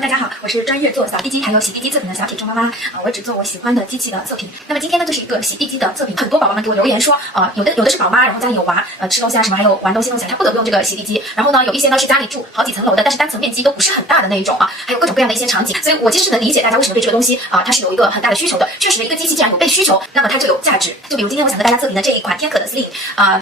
大家好，我是专业做扫地机还有洗地机测评的小铁柱妈妈我只做我喜欢的机器的测评。那么今天呢，就是一个洗地机的测评。很多宝宝们给我留言说，有的是宝妈，然后家里有娃，吃东西啊什么，还有玩东西，他不得不用这个洗地机。然后呢，有一些呢是家里住好几层楼的，但是单层面积都不是很大的那一种还有各种各样的一些场景。所以我其实能理解大家为什么对这个东西它是有一个很大的需求的。确实，一个机器既然有被需求，那么它就有价值。就比如今天我想和大家测评的这一款天可的Slim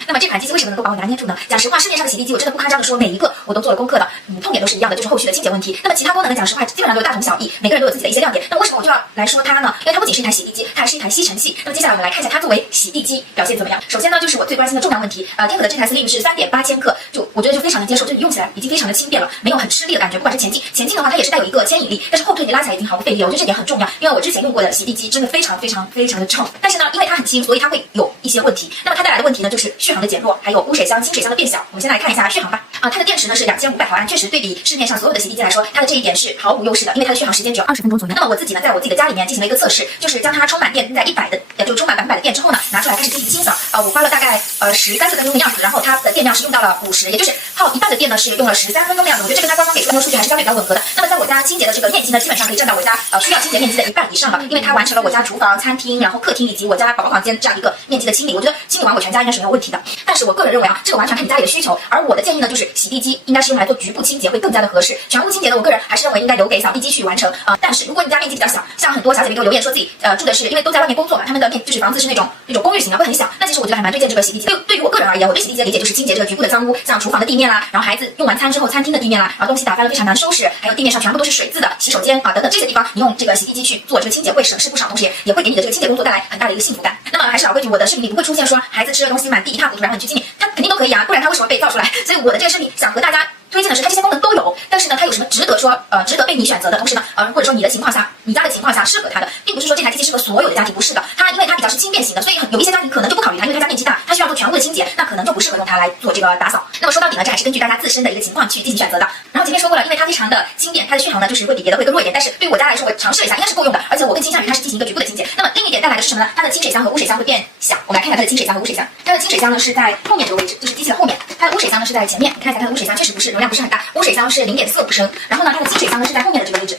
那么这款机器为什么能够把我拿捏住呢？讲实话，市面上的洗地机我真的不夸张的说，每一个我都做了功课的，痛点都是一样的，就是后续的清洁问题。那么其他功能呢，讲实话基本上都有大同小异，每个人都有自己的一些亮点。那么为什么我就要来说它呢？因为它不仅是一台洗地机，它还是一台吸尘器。那么接下来我们来看一下它作为洗地机表现怎么样。首先呢，就是我最关心的重量问题。天可的这台 Slim 是3.8千克，我觉得就非常能接受，就是用起来已经非常的轻便了，没有很吃力的感觉。不管是前进的话，它也是带有一个牵引力，但是后退你拉起来已经毫不费力了。我觉得这点很重要，因为我之前用过的洗地机真的非常的重，但是呢，因为它很轻，所以它会有一些问题。那么它带来的问题呢，就是续航的减弱，还有污水箱、清水箱的变小。我们先来看一下续航吧。它的电池呢是2500毫安，确实对比市面上所有的洗地机来说，它的这一点是毫无优势的，因为它的续航时间只有20分钟左右。那么我自己呢，在我自己的家里面进行了一个测试，就是将它充满电，在100的，也就是充满100%的电之后呢，拿出来开始进行清扫。我花了大概13-14分钟的样子，然后它的电量是用到了50，也就是耗一半的电呢是用了13分钟的样子。我觉得这跟它官方给出来的数据还是相对比较吻合的。那么在我家清洁的这个面积呢，基本上可以占到我家需要清洁面积的1半以上了，因为它完成了我家厨房、餐厅，然后客厅以及我家宝宝房间这样一个面积的清理。我觉得清理完我全家应该是没有问题的。但是我个人认为这个完全看你家里的需求，而我的建议呢，就是洗地机应该是用来做局部清洁会更加的合适，全屋清洁的我个人还是认为应该留给扫地机去完成但是如果你家面积比较小，像很多小姐妹给我留言说自己住的是因为都在外面工作嘛，他们的就是房子是那种公寓型会很小，那其实我觉得还蛮推荐这个洗地机。对于我个人而言，我对洗地机的理解就是清洁这个局部的脏污，像厨房的地面啦，然后孩子用完餐之后餐厅的地面啦，然后东西打翻了非常难收拾，还有地面上全部都是水渍的洗手间等等这些地方，你用这个洗地机去做这个清洁会省事不少，同时也会给你的这个清洁工作带来很大的一个幸福感。那么还是老规矩，我的视频里不会出现说孩子吃的东西满地一塌糊涂，然后你去清理，它肯定都可以不然它为什么被造出来？所以我的这个视频想和大家推荐的是它这些功能都有，但是呢，它有什么值得被你选择的？同时呢，或者说你的情况下，你家的情况下适合它的，并不是说这台机器适合所有的家庭，不是的。因为它比较是轻便型的，所以有一些家庭可能就不考虑它，因为它家面积大，它需要做全屋的清洁，那可能就不适合用它来做这个打扫。那么说到底呢，这还是根据大家自身的一个情况去进行选择的。然后前面说过了，因为它非常的轻便，它的续航呢就是会比别的会更弱一点，但是对于我家来说，我尝试了一下，应该是够用的，而且我更倾向于它是进行一个局部的清洁。那么另一点带来的是什么呢？它的清水箱和污水箱会变小。我们来看一下它的清水箱和污水箱。它的清水箱呢是在后面这个位置，就是机器的后面。它的污水箱呢是在前面。你看一下它的污水箱，确实容量不是很大，污水箱是0.45升，然后呢，它的清水箱呢是在后面的这个位置。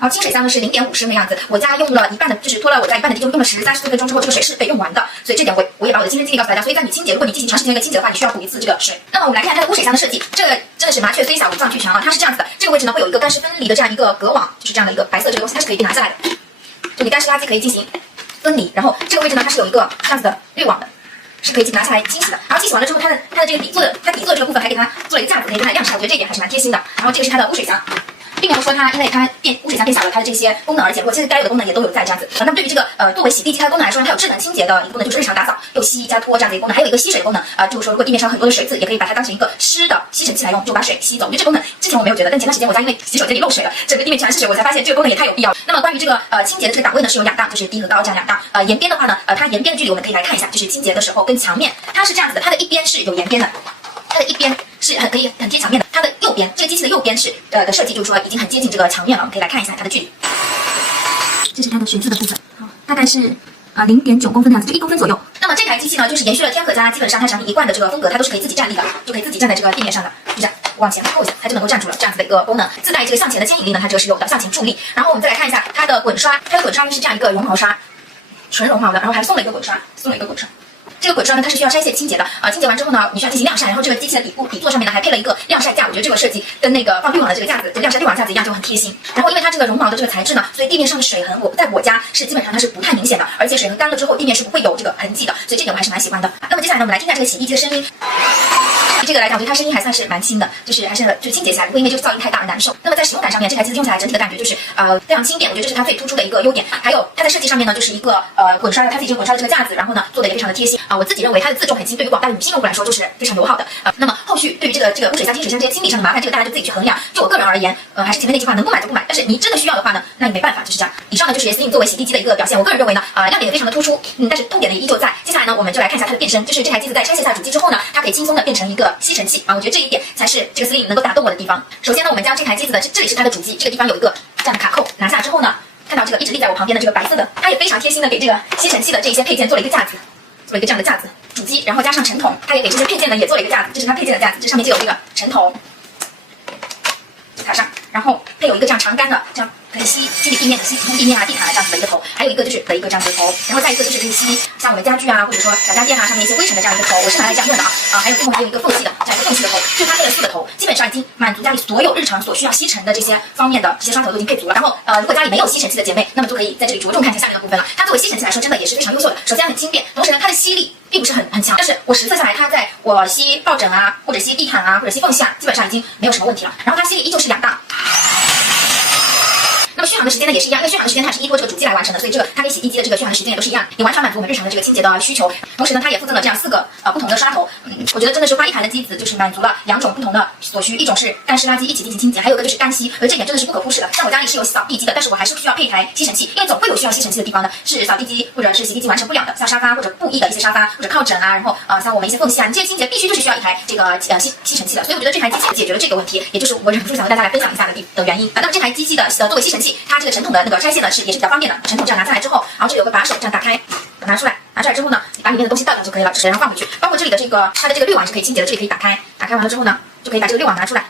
然后清水箱呢是0.5升的样子，我家用了一半的，就是拖了我家一半的地，就用了14分钟之后，这个水是被用完的，所以这点我也把我的亲身经历告诉大家。所以在你清洁，如果你进行长时间的清洁的话，你需要补一次这个水。那么我们来看它的污水箱的设计，这个真的是麻雀虽小五脏俱全它是这样子的，这个位置呢会有一个干湿分离的这样一个隔网，就是这样的一个白色这个东西，它是可以被拿下来的，就你干湿垃圾可以进行分离。然后这个位置呢，它是有一个这样子的滤网的，是可以拿下来清洗的。然后清洗完了之后，它的这个底座的这个部分还给它做了一个架子，可以让它晾晒，我觉得这一点还是蛮贴心的。然后这个是它的污水箱。并没有说它因为它污水箱变小了，它的这些功能而减弱，其实该有的功能也都有在这样子。那么对于这个作为洗地机它的功能来说，它有智能清洁的一个功能，就是日常打扫又吸加拖这样的一个功能，还有一个吸水的功能就是说如果地面上很多的水渍，也可以把它当成一个湿的吸尘器来用，就把水吸走。我觉得这个功能之前我没有觉得，但前段时间我家因为洗手间里漏水了，整个地面全是水，我才发现这个功能也太有必要了。那么关于这个清洁的这个档位呢是有2档，就是低和高这样2档。沿边的话呢，它沿边的距离我们可以来看一下，就是清洁的时候跟墙面它是这样子的，它的一边是有沿边的，它的一边是很贴墙面的，它的右边这个机器的右边是的设计就是说已经很接近这个墙面了，我们可以来看一下它的距离。这是它的水渍的部分，大概是0.9公分的样子，就1公分左右。那么这台机器呢，就是延续了天可家基本上它产品一贯的这个风格，它都是可以自己站立的，就可以自己站在这个地面上的，就这样往前扣一下，它就能够站住了，这样子的一个功能。自带这个向前的牵引力呢，它这个是有的，向前助力。然后我们再来看一下它的滚刷，它的滚刷呢是这样一个绒毛刷，纯绒毛的，然后还送了一个滚刷。这个滚刷呢，它是需要筛卸清洁的清洁完之后呢，你需要进行晾晒，然后这个机器的底座上面呢还配了一个晾晒架，我觉得这个设计跟那个放滤网的这个架子，就晾晒滤网架子一样，就很贴心。然后因为它这个绒毛的这个材质呢，所以地面上的水痕，在我家是基本上它是不太明显的，而且水痕干了之后，地面是不会有这个痕迹的，所以这点我还是蛮喜欢的。那么接下来呢，我们来听一下这个洗地机的声音。这个来讲，我觉得它声音还算是蛮轻的，就是还是就清洁起来不会因为这个噪音太大而难受。那么在使用感上面，这台机子用起来整体的感觉就是非常轻便，我觉得这是它最突出的一个优点。还有它在设计上面呢，就是一个滚刷的它自己这个滚刷的这个架子，然后呢做的也非常的贴心我自己认为它的自重很轻，对于广大的女性用户来说就是非常友好的那么后续对于这个污水箱、清水箱这些清理上的麻烦，这个大家就自己去衡量。就我个人而言，还是前面那句话，能不买就不买。但是你真的需要的话呢，那你没办法，就是这样。以上呢就是 Slim 作为洗地机的一个表现，我个人认为呢亮点也非常的突出，但是痛点呢依旧在。接下来呢，我们就来看一下它的变身，就是这台机子在拆卸下主机之后呢，它可以轻松的变成一个吸尘器我觉得这一点才是这个 Slim 能够打动我的地方。首先呢，我们将这台机子的这里是它的主机，这个地方有一个这样的卡扣，拿下之后呢，看到这个一直立在我旁边的这个白色的，它也非常贴心的给这个吸尘器的这些配件做了一个架子，做了一个这样的架子。主机，然后加上尘筒，它也给这些配件呢也做了一个架子，这是它配件的架子，这上面就有这个尘筒，插上，然后配有一个这样长杆的，这样可以吸清理地面的、吸通地面啊、地毯啊这样子的一个头，还有一个就是的一个这样子的头，然后再一个就是可以吸像我们家具啊，或者说小家电啊上面一些灰尘的这样一个头，我是拿来这样用的还有最后还有一个缝隙的这样一个缝隙的头，就它这个4个头基本上已经满足家里所有日常所需要吸尘的这些方面的这些刷头都已经配足了。然后如果家里没有吸尘器的姐妹，那么就可以在这里着重看一下下面的部分了。它作为吸尘器来说，真的也是非常优秀的。首先很轻便，同时呢它的吸力并不是很强，但是我实测下来，它在我吸抱枕啊，或者吸地毯啊，或者吸缝隙啊，基本上已经没有什么问题了。然后它吸力依旧是2档。那么续航的时间呢也是一样，因为续航的时间它是依托这个主机来完成的，所以这个它跟洗地机的这个续航的时间也都是一样，也完全满足我们日常的这个清洁的需求。同时呢，它也附赠了这样4个不同的刷头，我觉得真的是花一台的机子就是满足了2种不同的所需，一种是干湿垃圾一起进行清洁，还有一个就是干吸，而这点真的是不可忽视的。像我家里是有扫地机的，但是我还是需要配一台吸尘器，因为总会有需要吸尘器的地方呢，是扫地机或者是洗地机完成不了的，像沙发或者布艺的一些沙发或者靠枕啊，然后像我们一些缝隙啊，你这些清洁必须就是需要一台这个吸尘器的，所以我觉得这台机器解决了这个问题，也就是我忍不住想和大家来分享一下的原因。那么这台机器的作为吸尘器，它这个尘筒的拆卸呢也是比较方便的，尘筒这样拿下来之后，然后这里有个把手，这样打开，拿出来之后呢，你把里面的东西倒掉就可以了，然后放回去。包括这里的它的这个滤网是可以清洁的，这里可以打开完了之后呢，就可以把这个滤网拿出来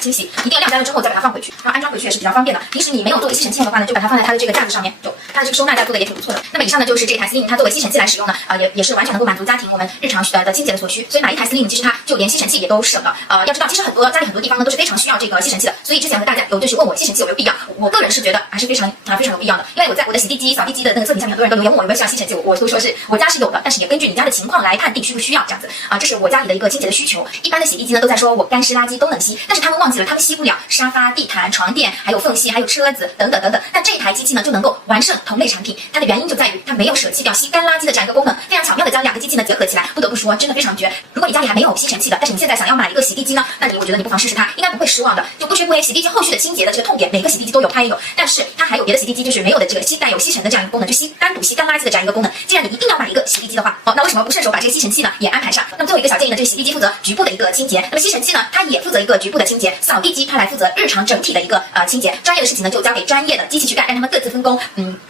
清洗，一定晾干了之后再把它放回去，然后安装回去也是比较方便的。平时你没有作为吸尘器的话呢，就把它放在它的这个架子上面，就它的这个收纳架做的也挺不错的。那么以上呢就是这台 Slim 它作为吸尘器来使用呢，也是完全能够满足家庭我们日常的清洁的所需。所以买一台 Slim 其实它就连吸尘器也都省了。要知道其实家里很多地方呢都是非常需要这个吸尘器的，所以之前和大家就是问我吸尘器有没有必要，我个人是觉得还是非常有必要的。因为我在我的洗地机、扫地机的那个测评下面，很多人都留言问我有没有需要吸尘器，我都说是我家是有的，但是也根据你家的情况来判定需不需要这样子这是我家里的一个清洁的需求。一般的洗地机呢都在说我干湿垃圾都能吸，但是他们忘记了他们吸不了沙发、地毯、床垫，还有缝隙，还有车子等等。但这台机器呢就能够完胜同类产品，它的原因就在于它没有舍弃掉吸干垃圾的这样一个功能，非常巧妙的将2个机器呢结合起来，不得不说真的非常绝。如果你家里还没有吸尘器的，但是你现在想要买一个洗地机呢，那我觉得你不妨试试它，应该不会失望的。就不缺不为洗地机后续的清洁的这个痛点，每个洗地机都有，它也有，但是它还有别的洗地机就是没有的这个带有吸尘的这样一个功能，就单独吸干垃圾的这样一个功能。既然你一定要买一个洗地机的话，那为什么不顺手把这个吸尘器呢也安排上？那么最后一个小建议呢，这个洗地机负责局部的一个清洁，那么吸尘器呢它也负责一个局部的清洁，扫地机它来负责日常整体的一个清洁。专业的事情呢就交给专业的机器去干，让他们各自分工，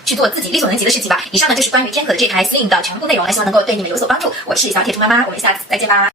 去做自己力所能及的事情吧。以上呢就是关于天可的这台 Slim 的全部内容了，希望能够对你们有所帮助。我是小铁猪妈妈，我们下次再见吧。